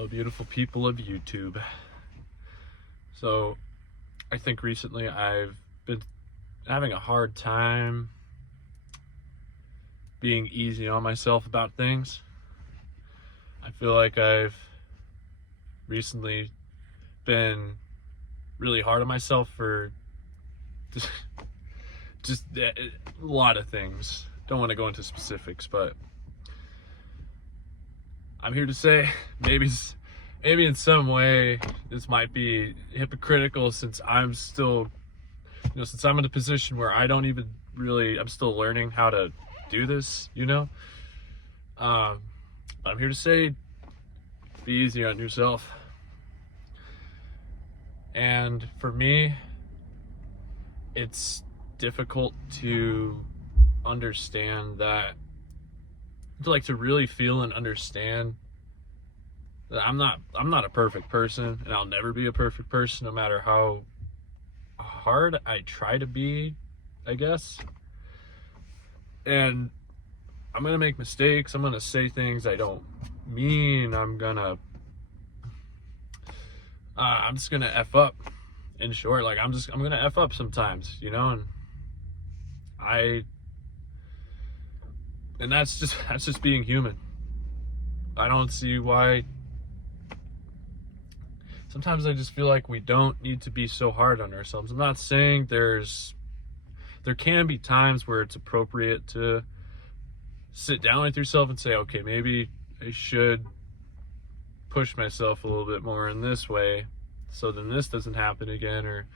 Hello, beautiful people of YouTube. So, I think recently I've been having a hard time being easy on myself about things. I feel like I've recently been really hard on myself for just a lot of things. Don't want to go into specifics, but I'm here to say maybe in some way this might be hypocritical, since I'm still, since I'm in a position where I don't even really, I'm still learning how to do this, I'm here to say, be easy on yourself. And for me, it's difficult to understand that, to really feel and understand that I'm not a perfect person, and I'll never be a perfect person, no matter how hard I try to be, I guess. And I'm gonna make mistakes. I'm gonna say things I don't mean. I'm just gonna F up. In short, I'm gonna F up sometimes, and that's just being human. I don't see why. Sometimes I just feel like we don't need to be so hard on ourselves. I'm not saying there can be times where it's appropriate to sit down with yourself and say, okay, maybe I should push myself a little bit more in this way, so then this doesn't happen again. Or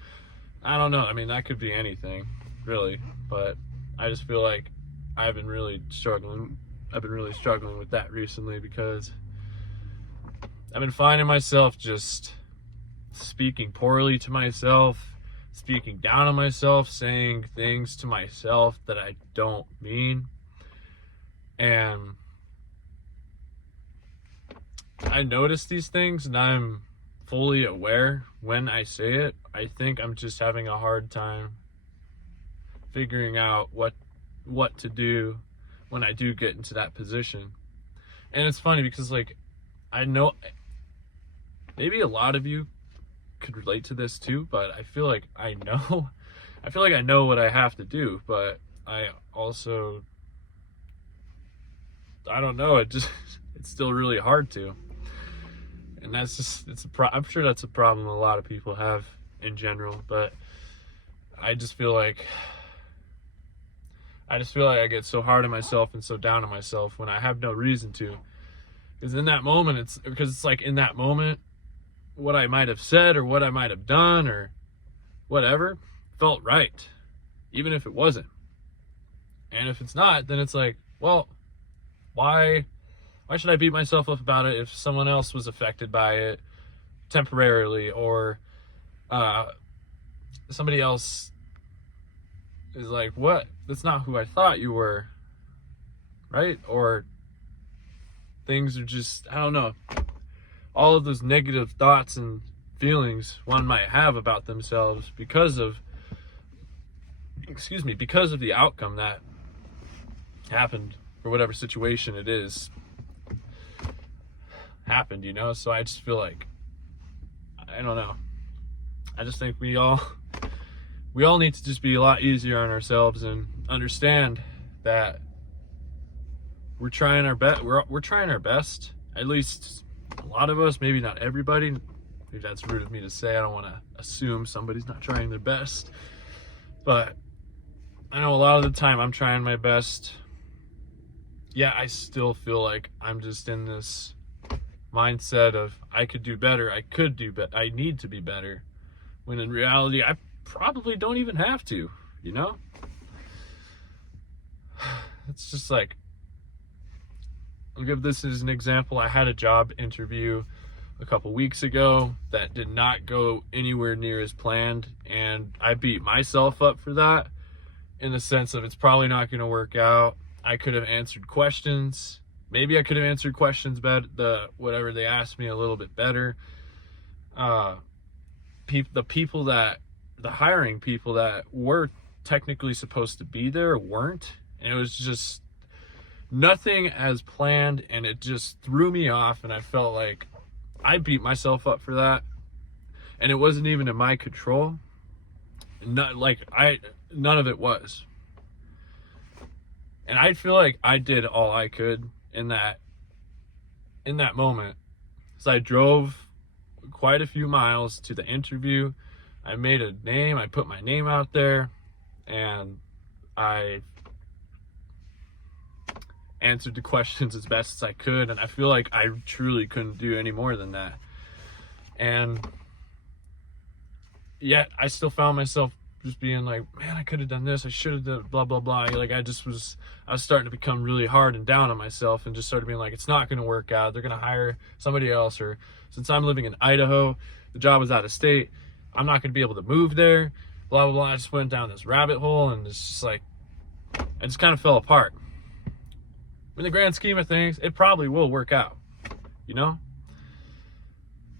I don't know. I mean, that could be anything, really. But I just feel like I've been really struggling with that recently, because I've been finding myself just speaking poorly to myself, speaking down on myself, saying things to myself that I don't mean. And I notice these things, and I'm fully aware when I say it. I think I'm just having a hard time figuring out what to do when I do get into that position. And it's funny because, I know maybe a lot of you could relate to this too, but I feel like I know what I have to do, but I also, I don't know, it's still really hard to. And that's just, I'm sure that's a problem a lot of people have in general, but I just feel like I get so hard on myself and so down on myself when I have no reason to. Because in that moment, in that moment, what I might have said or what I might have done or whatever felt right, even if it wasn't. And if it's not, then it's like, well, why should I beat myself up about it if someone else was affected by it temporarily, or somebody else is like, what? That's not who I thought you were, right? Or things are just, I don't know. All of those negative thoughts and feelings one might have about themselves because of the outcome that happened, or whatever situation it is happened, So I just feel like, I don't know. I just think we all need to just be a lot easier on ourselves and understand that we're trying our best. We're trying our best. At least a lot of us, maybe not everybody. Maybe that's rude of me to say. I don't want to assume somebody's not trying their best. But I know a lot of the time I'm trying my best. Yeah, I still feel like I'm just in this mindset of I could do better. I need to be better. When in reality, I probably don't even have to, It's just like, I'll give this as an example. I had a job interview a couple weeks ago that did not go anywhere near as planned, and I beat myself up for that, in the sense of it's probably not going to work out. I could have answered questions. Maybe I could have answered questions whatever they asked me a little bit better. The hiring people that were technically supposed to be there weren't, and it was just nothing as planned, and it just threw me off, and I felt like I beat myself up for that, and it wasn't even in my control. None of it was. And I feel like I did all I could in that moment. So I drove quite a few miles to the interview. I made a name, I put my name out there, and I answered the questions as best as I could, and I feel like I truly couldn't do any more than that. And yet I still found myself just being like, man, I could have done this, I should have done blah blah blah. Like I was starting to become really hard and down on myself, and just started being like, it's not going to work out, they're going to hire somebody else, or since I'm living in Idaho, the job is out of state, I'm not going to be able to move there, blah blah blah. I just went down this rabbit hole, and it's just like, I just kind of fell apart. In the grand scheme of things, it probably will work out, you know?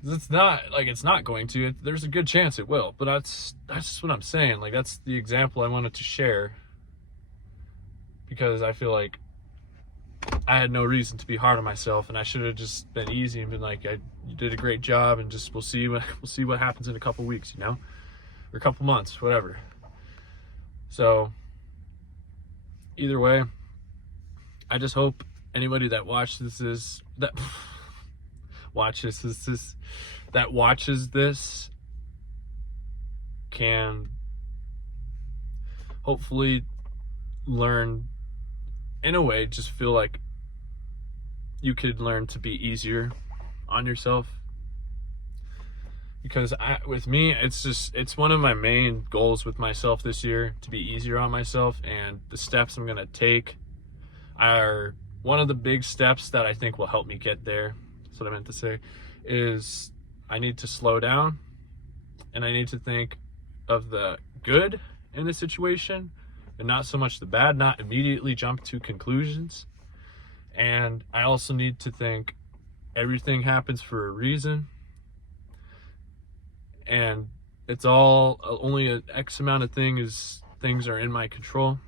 It's not like it's not going to. There's a good chance it will, but that's just what I'm saying. Like, that's the example I wanted to share, because I feel like I had no reason to be hard on myself, and I should have just been easy and been like, you did a great job, and just we'll see what happens in a couple weeks, you know, or a couple months, whatever. So either way, I just hope anybody that watches this can hopefully learn, in a way, just feel like you could learn to be easier on yourself. Because with me, it's one of my main goals with myself this year, to be easier on myself, and the steps I'm gonna take are one of the big steps that I think will help me get there. That's what I meant to say, is I need to slow down, and I need to think of the good in the situation and not so much the bad, not immediately jump to conclusions. And I also need to think everything happens for a reason, and it's all only an X amount of things are in my control.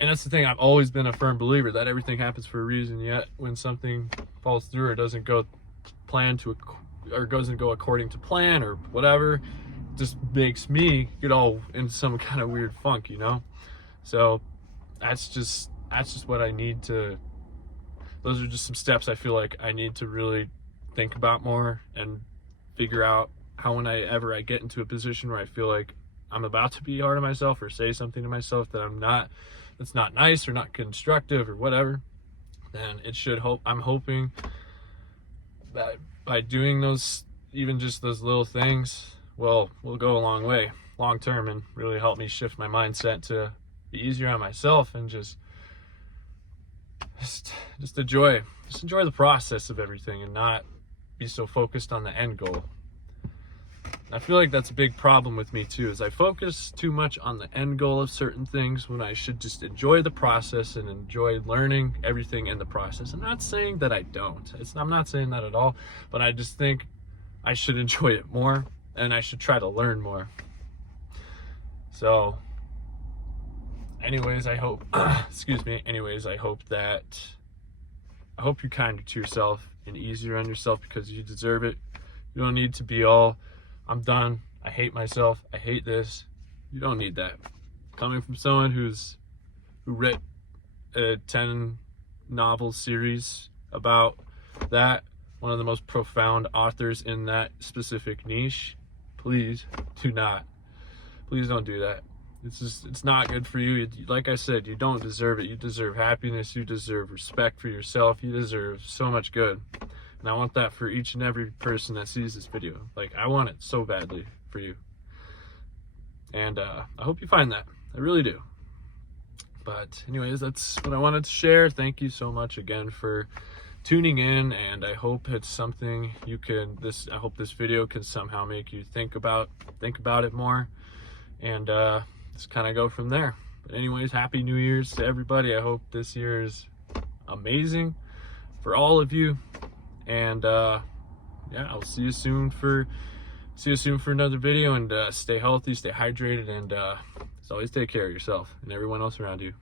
And that's the thing, I've always been a firm believer that everything happens for a reason, yet when something falls through or doesn't go doesn't go according to plan or whatever, it just makes me get all in some kind of weird funk, you know? So that's just what I need to, those are just some steps I feel like I need to really think about more and figure out how whenever I get into a position where I feel like I'm about to be hard on myself or say something to myself that's not nice or not constructive or whatever, then I'm hoping that by doing those, even just those little things, will go a long way long term and really help me shift my mindset to be easier on myself and just enjoy the process of everything and not be so focused on the end goal. I feel like that's a big problem with me too, is I focus too much on the end goal of certain things when I should just enjoy the process and enjoy learning everything in the process. I'm not saying that I don't. I'm not saying that at all, but I just think I should enjoy it more and I should try to learn more. So anyways, I hope I hope you're kinder to yourself and easier on yourself, because you deserve it. You don't need to be all, I'm done, I hate myself, I hate this. You don't need that. Coming from someone who wrote a 10 novel series about that, one of the most profound authors in that specific niche, please don't do that. It's not good for you. Like I said, you don't deserve it. You deserve happiness, you deserve respect for yourself, you deserve so much good. And I want that for each and every person that sees this video. Like, I want it so badly for you. And I hope you find that. I really do. But anyways, that's what I wanted to share. Thank you so much again for tuning in, and I hope it's something I hope this video can somehow make you think about it more, and just kind of go from there. But anyways, Happy New Year's to everybody. I hope this year is amazing for all of you. And yeah, I'll see you soon for another video, and stay healthy, stay hydrated, and as always, take care of yourself and everyone else around you.